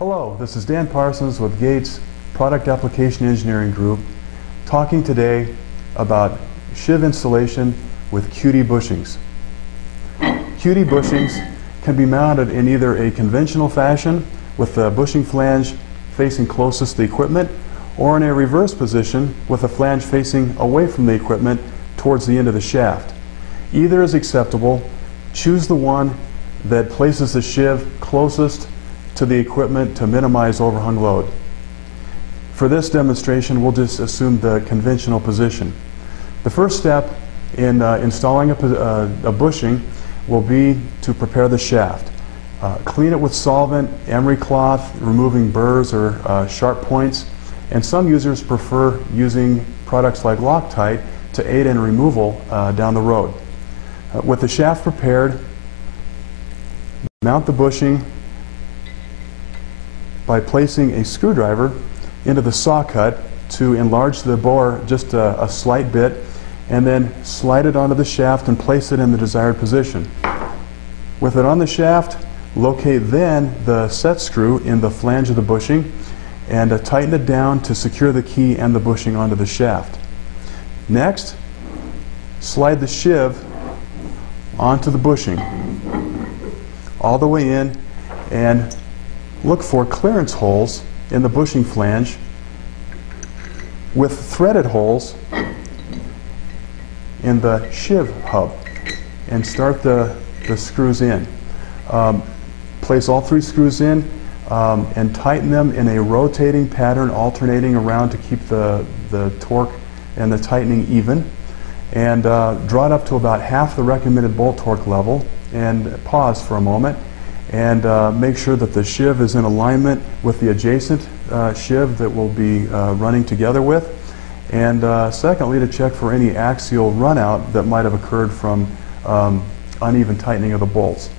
Hello, this is Dan Parsons with Gates Product Application Engineering Group, talking today about sheave installation with QD bushings. QD bushings can be mounted in either a conventional fashion with the bushing flange facing closest to the equipment, or in a reverse position with the flange facing away from the equipment towards the end of the shaft. Either is acceptable. Choose the one that places the sheave closest to the equipment to minimize overhung load. For this demonstration, we'll just assume the conventional position. The first step in installing a bushing will be to prepare the shaft. Clean it with solvent, emery cloth, removing burrs or sharp points, and some users prefer using products like Loctite to aid in removal down the road. With the shaft prepared, mount the bushing by placing a screwdriver into the saw cut to enlarge the bore just a slight bit, and then slide it onto the shaft and place it in the desired position. With it on the shaft, locate then the set screw in the flange of the bushing and tighten it down to secure the key and the bushing onto the shaft. Next, slide the sheave onto the bushing all the way in and look for clearance holes in the bushing flange with threaded holes in the sheave hub, and start the screws in. Place all three screws in and tighten them in a rotating pattern, alternating around to keep the torque and the tightening even, and draw it up to about half the recommended bolt torque level, and pause for a moment and make sure that the sheave is in alignment with the adjacent sheave that we'll be running together with, and secondly, to check for any axial runout that might have occurred from uneven tightening of the bolts.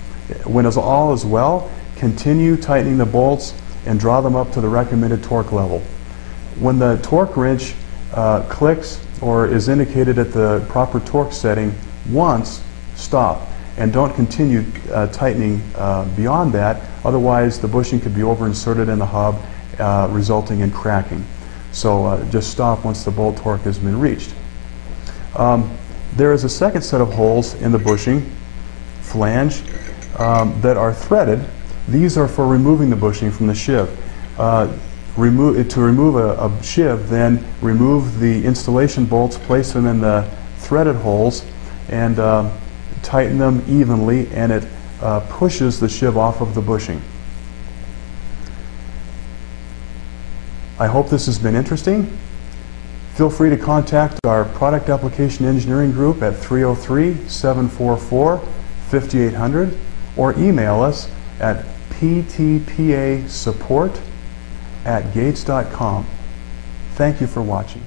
When all is well, continue tightening the bolts and draw them up to the recommended torque level. When the torque wrench clicks or is indicated at the proper torque setting once, stop. And don't continue tightening beyond that, otherwise the bushing could be overinserted in the hub, resulting in cracking. So just stop once the bolt torque has been reached. There is a second set of holes in the bushing flange that are threaded. These are for removing the bushing from the sheave. To remove a sheave, then remove the installation bolts, place them in the threaded holes, and tighten them evenly, and it pushes the sheave off of the bushing. I hope this has been interesting. Feel free to contact our Product Application Engineering Group at 303-744-5800 or email us at ptpasupport@gates.com. Thank you for watching.